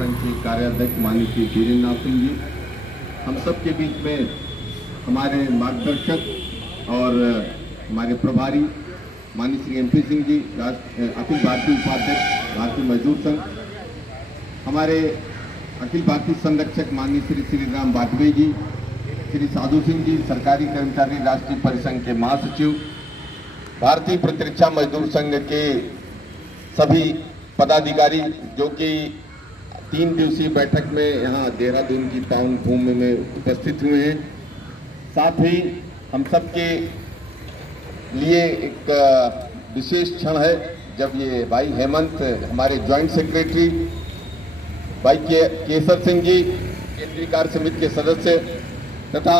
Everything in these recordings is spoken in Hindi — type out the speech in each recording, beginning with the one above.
संघ के कार्याध्यक्ष माननीय श्री वीरेंद्र सिंह जी, हम सब के बीच में हमारे मार्गदर्शक और हमारे प्रभारी माननीय श्री MP सिंह जी, अखिल भारतीय उपाध्यक्ष भारतीय मजदूर संघ, हमारे अखिल भारतीय संरक्षक माननीय श्री श्रीराम वाजपेयी जी, श्री साधु सिंह जी, सरकारी कर्मचारी राष्ट्रीय परिसंघ के महासचिव, भारतीय प्रतिरक्षा मजदूर संघ के सभी पदाधिकारी जो कि 3 दिवसीय बैठक में यहाँ देहरादून की पावन भूमि में उपस्थित हुए हैं। साथ ही हम सब के लिए एक विशेष क्षण है जब ये भाई हेमंत, हमारे ज्वाइंट सेक्रेटरी, भाई केसर सिंह जी, केंद्रीय कार्य समिति के सदस्य तथा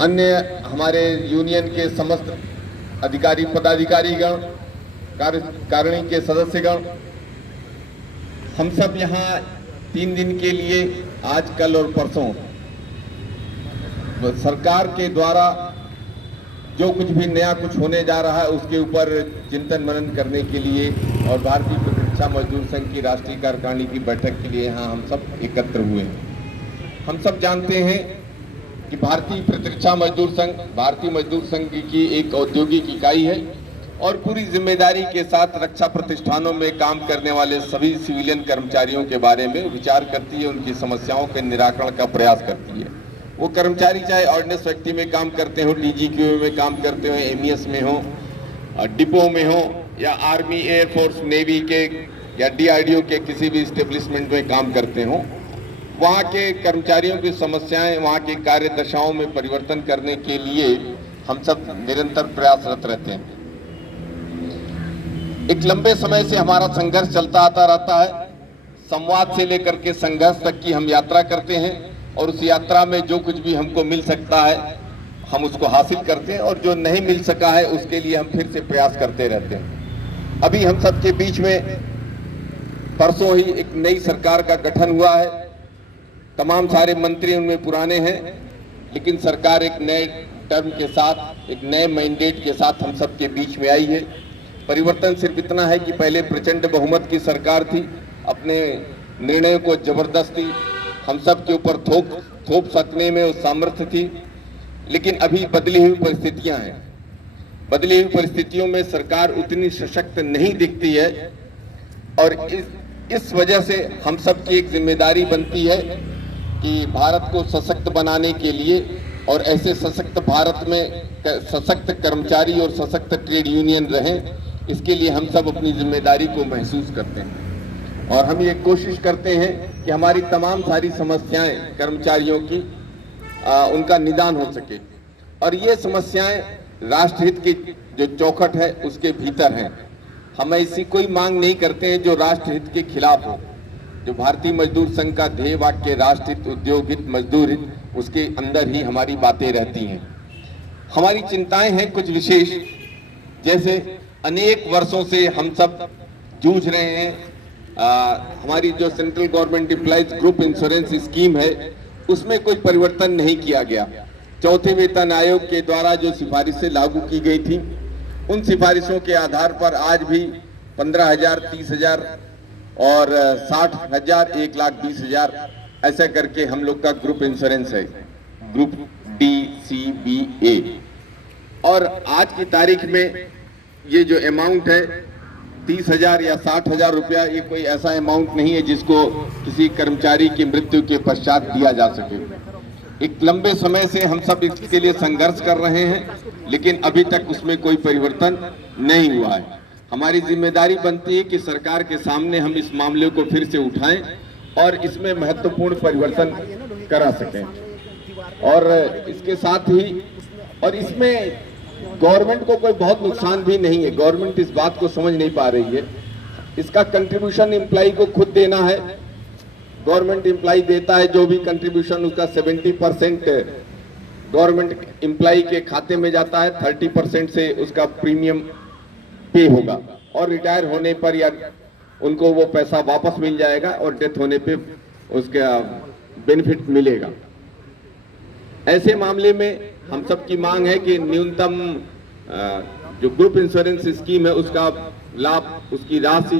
अन्य हमारे यूनियन के समस्त अधिकारी पदाधिकारीगण, कार्यकारिणी के सदस्यगण, हम सब यहाँ 3 दिन के लिए आज, कल और परसों सरकार के द्वारा जो कुछ भी नया कुछ होने जा रहा है उसके ऊपर चिंतन मनन करने के लिए और भारतीय प्रतिरक्षा मजदूर संघ की राष्ट्रीय कार्यकारिणी की बैठक के लिए यहाँ हम सब एकत्र हुए हैं। हम सब जानते हैं कि भारतीय प्रतिरक्षा मजदूर संघ भारतीय मजदूर संघ की एक औद्योगिक इकाई है और पूरी जिम्मेदारी के साथ रक्षा प्रतिष्ठानों में काम करने वाले सभी सिविलियन कर्मचारियों के बारे में विचार करती है, उनकी समस्याओं के निराकरण का प्रयास करती है। वो कर्मचारी चाहे ऑर्डिनेंस फैक्ट्री में काम करते हो, DGQA में काम करते हो, MES में हो, डिपो में हो, या आर्मी, एयरफोर्स, नेवी के या DRDO के किसी भी स्टेब्लिशमेंट में काम करते हो, वहाँ के कर्मचारियों की समस्याएं, वहाँ की कार्य दशाओं में परिवर्तन करने के लिए हम सब निरंतर प्रयासरत रहते हैं। एक लंबे समय से हमारा संघर्ष चलता आता रहता है। संवाद से लेकर के संघर्ष तक की हम यात्रा करते हैं और उस यात्रा में जो कुछ भी हमको मिल सकता है हम उसको हासिल करते हैं और जो नहीं मिल सका है उसके लिए हम फिर से प्रयास करते रहते हैं। अभी हम सबके बीच में परसों ही एक नई सरकार का गठन हुआ है। तमाम सारे मंत्री उनमें पुराने हैं, लेकिन सरकार एक नए टर्म के साथ, एक नए मैंडेट के साथ हम सबके बीच में आई है। परिवर्तन सिर्फ इतना है कि पहले प्रचंड बहुमत की सरकार थी, अपने निर्णयों को जबरदस्ती हम सब के ऊपर थोप सकने में उस सामर्थ्य थी, लेकिन अभी बदली हुई परिस्थितियां हैं। बदली हुई परिस्थितियों में सरकार उतनी सशक्त नहीं दिखती है और इस वजह से हम सब की एक जिम्मेदारी बनती है कि भारत को सशक्त बनाने के लिए और ऐसे सशक्त भारत में सशक्त कर्मचारी और सशक्त ट्रेड यूनियन रहें, इसके लिए हम सब अपनी जिम्मेदारी को महसूस करते हैं और हम ये कोशिश करते हैं कि हमारी तमाम सारी समस्याएं कर्मचारियों की उनका निदान हो सके और ये समस्याएं राष्ट्रहित की जो चौखट है उसके भीतर हैं। हम ऐसी कोई मांग नहीं करते हैं जो राष्ट्रहित के खिलाफ हो। जो भारतीय मजदूर संघ का ध्येय वाक्य राष्ट्रहित, उद्योग हित, मजदूर हित, उसके अंदर ही हमारी बातें रहती हैं। हमारी चिंताएं हैं कुछ विशेष, जैसे अनेक वर्षों से हम सब जूझ रहे हैं। हमारी जो central government employees group insurance scheme है उसमें कोई परिवर्तन नहीं किया गया। चौथे वेतन आयोग के द्वारा जो सिफारिशें लागू की गई थी उन सिफारिशों के आधार पर आज भी 15,000, 30,000 और 60,000, 1,20,000 ऐसा करके हम लोग का ग्रुप इंश्योरेंस है, ग्रुप DCBA। और आज की तारीख में ये जो अमाउंट है 30,000 या 60,000 रुपया, ये कोई ऐसा अमाउंट नहीं है जिसको किसी कर्मचारी की मृत्यु के पश्चात दिया जा सके। एक लंबे समय से हम सब इसके लिए संघर्ष कर रहे हैं, लेकिन अभी तक उसमें कोई परिवर्तन नहीं हुआ है। हमारी जिम्मेदारी बनती है कि सरकार के सामने हम इस मामले को फिर से उठाएं और इसमें महत्वपूर्ण परिवर्तन करा सकें। और इसके साथ ही, और इसमें गवर्नमेंट को कोई बहुत नुकसान भी नहीं है। गवर्नमेंट इस बात को समझ नहीं पा रही है। इसका कंट्रीब्यूशन एम्प्लॉय को खुद देना है। गवर्नमेंट एम्प्लॉय देता है जो भी कंट्रीब्यूशन, उसका 70% गवर्नमेंट एम्प्लॉय के खाते में जाता है, 30% से उसका प्रीमियम पे होगा और रिटायर होने पर या उनको वो पैसा वापस मिल जाएगा और डेथ होने पे उसका बेनिफिट मिलेगा। ऐसे मामले में हम सब की मांग है कि न्यूनतम जो ग्रुप इंश्योरेंस स्कीम है उसका लाभ, उसकी राशि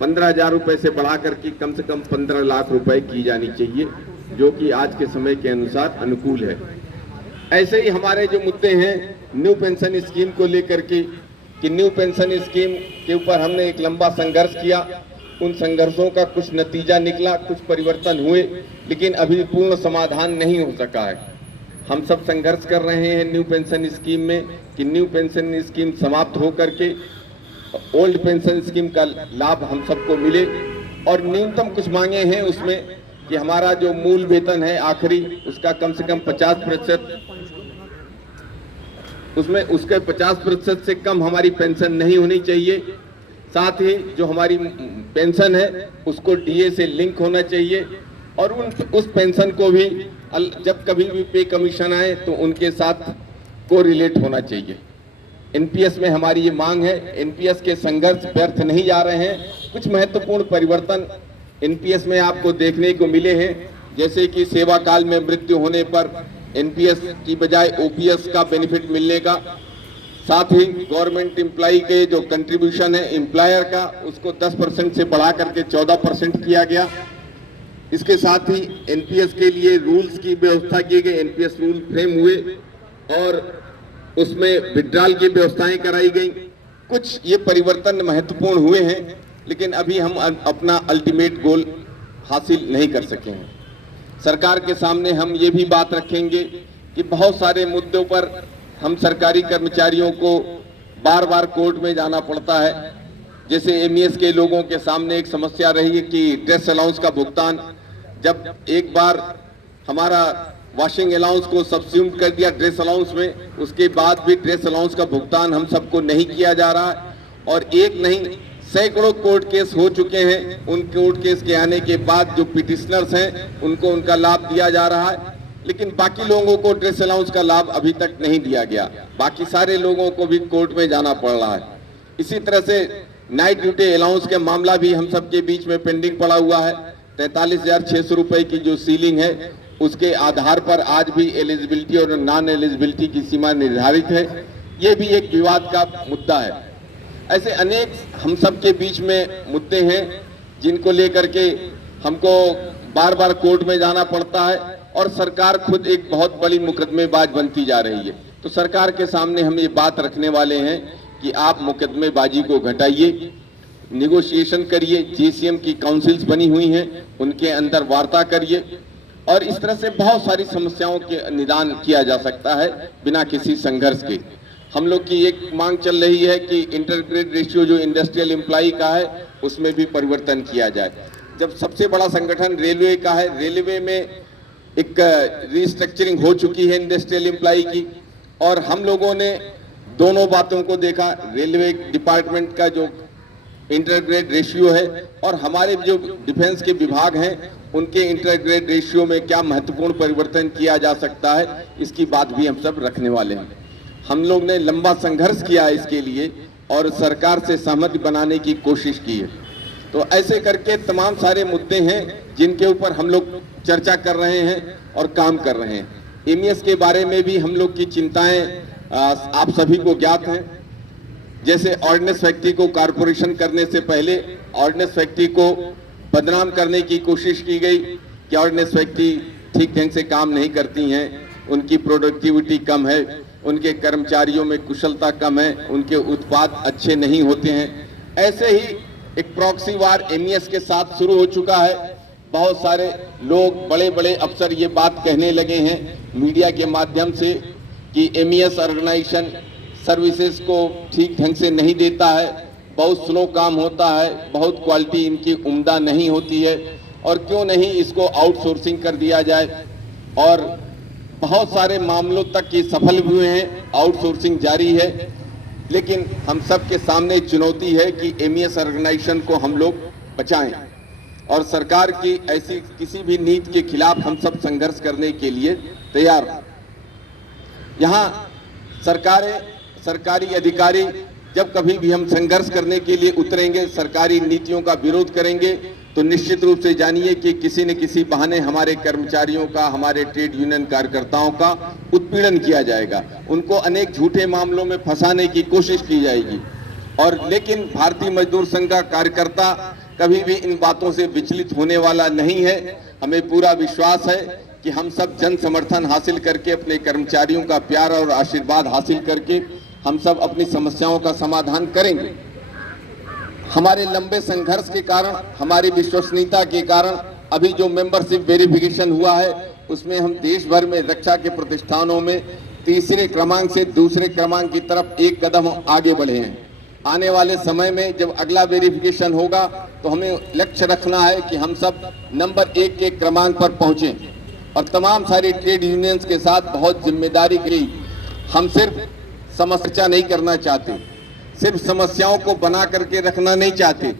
15,000 रुपए से बढ़ा करके कम से कम 15 लाख रुपए की जानी चाहिए, जो कि आज के समय के अनुसार अनुकूल है। ऐसे ही हमारे जो मुद्दे हैं न्यू पेंशन स्कीम को लेकर के, कि न्यू पेंशन स्कीम के ऊपर हमने एक लंबा संघर्ष किया, उन संघर्षों का कुछ नतीजा निकला, कुछ परिवर्तन हुए, लेकिन अभी पूर्ण समाधान नहीं हो सका है। हम सब संघर्ष कर रहे हैं न्यू पेंशन स्कीम में कि न्यू पेंशन स्कीम समाप्त हो करके ओल्ड पेंशन स्कीम का लाभ हम सबको मिले। और न्यूनतम कुछ मांगे हैं उसमें कि हमारा जो मूल वेतन है आखिरी, उसका कम से कम 50%, उसमें उसके 50% से कम हमारी पेंशन नहीं होनी चाहिए। साथ ही जो हमारी पेंशन है उसको डीए से लिंक होना चाहिए, और उस पेंशन को भी जब कभी भी पे कमीशन आए तो उनके साथ को रिलेट होना चाहिए। एनपीएस में हमारी ये मांग है। एनपीएस के संघर्ष व्यर्थ नहीं जा रहे हैं। कुछ महत्वपूर्ण परिवर्तन एनपीएस में आपको देखने को मिले हैं, जैसे कि सेवा काल में मृत्यु होने पर एनपीएस की बजाय ओपीएस का बेनिफिट मिलने का। साथ ही गवर्नमेंट एम्प्लॉय के जो कंट्रीब्यूशन है एम्प्लॉयर का, उसको 10% से बढ़ा करके 14% किया गया। इसके साथ ही एनपीएस के लिए रूल्स की व्यवस्था की गई, एनपीएस रूल फ्रेम हुए और उसमें विड्रॉल की व्यवस्थाएं कराई गई। कुछ ये परिवर्तन महत्वपूर्ण हुए हैं, लेकिन अभी हम अपना अल्टीमेट गोल हासिल नहीं कर सके हैं। सरकार के सामने हम ये भी बात रखेंगे कि बहुत सारे मुद्दों पर हम सरकारी कर्मचारियों को बार बार कोर्ट में जाना पड़ता है। जैसे एमईएस के लोगों के सामने एक समस्या रही है कि ड्रेस अलाउंस का भुगतान, जब एक बार हमारा वॉशिंग अलाउंस को सब्स्टिट्यूट कर दिया ड्रेस अलाउंस में, उसके बाद भी ड्रेस अलाउंस का भुगतान हम सबको नहीं किया जा रहा है। और एक नहीं सैकड़ों कोर्ट केस हो चुके हैं। उन कोर्ट केस के आने के बाद जो पिटिशनर्स हैं उनको उनका लाभ दिया जा रहा है, लेकिन बाकी लोगों को ड्रेस अलाउंस का लाभ अभी तक नहीं दिया गया। बाकी सारे लोगों को भी कोर्ट में जाना पड़ रहा है। इसी तरह से नाइट ड्यूटी अलाउंस का मामला भी हम सबके बीच में पेंडिंग पड़ा हुआ है। 43,600 रुपए की जो सीलिंग है उसके आधार पर आज भी एलिजिबिलिटी और नॉन एलिजिबिलिटी की सीमा निर्धारित है। ये भी एक विवाद का मुद्दा है। ऐसे अनेक हम सबके बीच में मुद्दे हैं जिनको लेकर के हमको बार बार कोर्ट में जाना पड़ता है, और सरकार खुद एक बहुत बड़ी मुकदमेबाज बनती जा रही है। तो सरकार के सामने हम ये बात रखने वाले हैं कि आप मुकदमेबाजी को घटाइए, निगोशिएशन करिए। जीसीएम की काउंसिल्स बनी हुई हैं, उनके अंदर वार्ता करिए, और इस तरह से बहुत सारी समस्याओं के निदान किया जा सकता है बिना किसी संघर्ष के। हम लोग की एक मांग चल रही है कि इंटरग्रेड रेशियो जो इंडस्ट्रियल एम्प्लॉय का है उसमें भी परिवर्तन किया जाए। जब सबसे बड़ा संगठन रेलवे का है, रेलवे में एक रिस्ट्रक्चरिंग हो चुकी है इंडस्ट्रियल एम्प्लॉय की, और हम लोगों ने दोनों बातों को देखा। रेलवे डिपार्टमेंट का जो इंटरग्रेड रेशियो है और हमारे जो डिफेंस के विभाग हैं उनके इंटरग्रेड रेशियो में क्या महत्वपूर्ण परिवर्तन किया जा सकता है, इसकी बात भी हम सब रखने वाले हैं। हम लोग ने लंबा संघर्ष किया इसके लिए और सरकार से सहमति बनाने की कोशिश की है। तो ऐसे करके तमाम सारे मुद्दे हैं जिनके ऊपर हम लोग चर्चा कर रहे हैं और काम कर रहे हैं। एमईएस के बारे में भी हम लोग की चिंताएं आप सभी को ज्ञात हैं। जैसे ऑर्डिनेंस फैक्ट्री को कारपोरेशन करने से पहले ऑर्डिनेंस फैक्ट्री को बदनाम करने की कोशिश की गई कि ऑर्डिनेंस फैक्ट्री ठीक ढंग से काम नहीं करती हैं, उनकी प्रोडक्टिविटी कम है, उनके कर्मचारियों में कुशलता कम है, उनके उत्पाद अच्छे नहीं होते हैं। ऐसे ही एक प्रॉक्सी वार एमईएस के साथ शुरू हो चुका है। बहुत सारे लोग, बड़े बड़े अफसर ये बात कहने लगे हैं मीडिया के माध्यम से कि एमईएस ऑर्गेनाइजेशन सर्विसेज को ठीक ढंग से नहीं देता है, बहुत स्लो काम होता है, बहुत क्वालिटी इनकी उम्दा नहीं होती है, और क्यों नहीं इसको आउटसोर्सिंग कर दिया जाए। और बहुत सारे मामलों तक ये सफल हुए हैं, आउटसोर्सिंग जारी है। लेकिन हम सब के सामने चुनौती है कि एमईएस ऑर्गेनाइजेशन को हम लोग बचाएं, और सरकार की ऐसी किसी भी नीति के खिलाफ हम सब संघर्ष करने के लिए तैयार हैं। यहाँ सरकारी अधिकारी जब कभी भी हम संघर्ष करने के लिए उतरेंगे, सरकारी नीतियों का विरोध करेंगे, तो निश्चित रूप से जानिए कि किसी न किसी बहाने हमारे कर्मचारियों का, हमारे ट्रेड यूनियन कार्यकर्ताओं का उत्पीड़न किया जाएगा, उनको अनेक झूठे मामलों में फंसाने की कोशिश की जाएगी। और लेकिन भारतीय मजदूर संघ का कार्यकर्ता कभी भी इन बातों से विचलित होने वाला नहीं है। हमें पूरा विश्वास है कि हम सब जन समर्थन हासिल करके, अपने कर्मचारियों का प्यार और आशीर्वाद हासिल करके हम सब अपनी समस्याओं का समाधान करेंगे। हमारे लंबे संघर्ष के कारण, हमारी विश्वसनीयता के कारण अभी जो मेंबरशिप वेरिफिकेशन हुआ है उसमें हम देश भर में रक्षा के प्रतिष्ठानों में तीसरे क्रमांक से दूसरे क्रमांक की तरफ एक कदम आगे बढ़े हैं। आने वाले समय में जब अगला वेरिफिकेशन होगा तो हमें लक्ष्य रखना है कि हम सब नंबर 1 के क्रमांक पर पहुंचें। और तमाम सारी ट्रेड यूनियंस के साथ बहुत जिम्मेदारी की, हम सिर्फ समस्या नहीं करना चाहते, सिर्फ समस्याओं को बना करके रखना नहीं चाहते।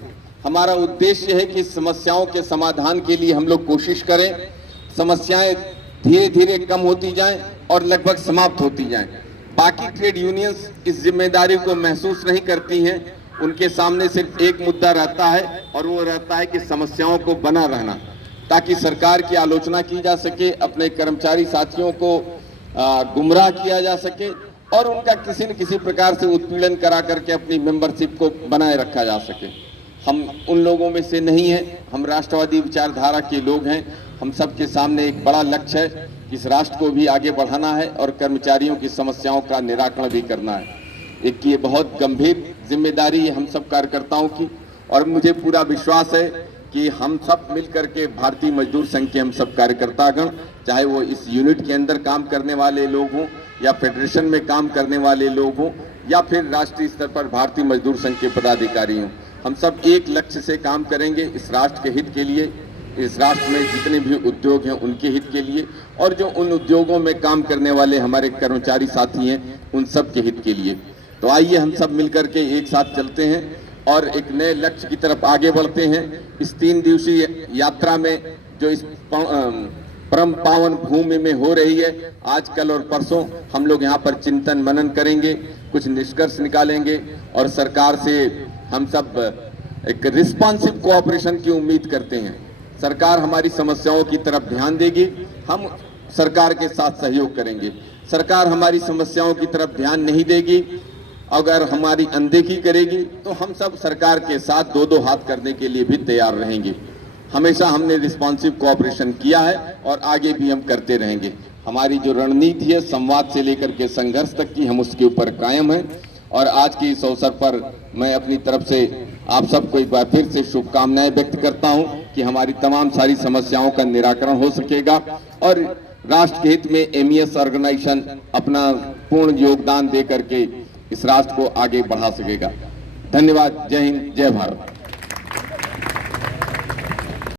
हमारा उद्देश्य है कि समस्याओं के समाधान के लिए हम लोग कोशिश करें, समस्याएं धीरे धीरे कम होती जाएं और लगभग समाप्त होती जाएं। बाकी ट्रेड यूनियंस इस जिम्मेदारी को महसूस नहीं करती हैं। उनके सामने सिर्फ एक मुद्दा रहता है और वो रहता है कि समस्याओं को बना रहना, ताकि सरकार की आलोचना की जा सके, अपने कर्मचारी साथियों को गुमराह किया जा सके और उनका किसी न किसी प्रकार से उत्पीड़न करा करके अपनी मेंबरशिप को बनाए रखा जा सके। हम उन लोगों में से नहीं हैं, हम राष्ट्रवादी विचारधारा के लोग हैं। हम सबके सामने एक बड़ा लक्ष्य है कि इस राष्ट्र को भी आगे बढ़ाना है और कर्मचारियों की समस्याओं का निराकरण भी करना है। एक ये बहुत गंभीर जिम्मेदारी है हम सब कार्यकर्ताओं की, और मुझे पूरा विश्वास है कि हम सब मिलकर के भारतीय मजदूर संघ के हम सब कार्यकर्तागण, चाहे वो इस यूनिट के अंदर काम करने वाले लोग हों या फेडरेशन में काम करने वाले लोग हों या फिर राष्ट्रीय स्तर पर भारतीय मजदूर संघ के पदाधिकारी हों, हम सब एक लक्ष्य से काम करेंगे, इस राष्ट्र के हित के लिए, इस राष्ट्र में जितने भी उद्योग हैं उनके हित के लिए, और जो उन उद्योगों में काम करने वाले हमारे कर्मचारी साथी हैं उन सब के हित के लिए। तो आइए हम सब मिलकर के एक साथ चलते हैं और एक नए लक्ष्य की तरफ आगे बढ़ते हैं। इस 3 दिवसीय यात्रा में जो इस परम पावन भूमि में हो रही है, आज कल और परसों हम लोग यहाँ पर चिंतन मनन करेंगे, कुछ निष्कर्ष निकालेंगे और सरकार से हम सब एक रिस्पॉन्सिव कोऑपरेशन की उम्मीद करते हैं। सरकार हमारी समस्याओं की तरफ ध्यान देगी, हम सरकार के साथ सहयोग करेंगे। सरकार हमारी समस्याओं की तरफ ध्यान नहीं देगी, अगर हमारी अनदेखी करेगी तो हम सब सरकार के साथ 2-2 हाथ करने के लिए भी तैयार रहेंगे। हमेशा हमने रिस्पॉन्सिव कोऑपरेशन किया है और आगे भी हम करते रहेंगे। हमारी जो रणनीति है संवाद से लेकर के संघर्ष तक की, हम उसके ऊपर कायम हैं। और आज के इस अवसर पर मैं अपनी तरफ से आप सबको एक बार फिर से शुभकामनाएं व्यक्त करता हूं कि हमारी तमाम सारी समस्याओं का निराकरण हो सकेगा और राष्ट्र के हित में एमईएस ऑर्गेनाइजेशन अपना पूर्ण योगदान दे करके इस राष्ट्र को आगे बढ़ा सकेगा। धन्यवाद। जय हिंद, जय भारत।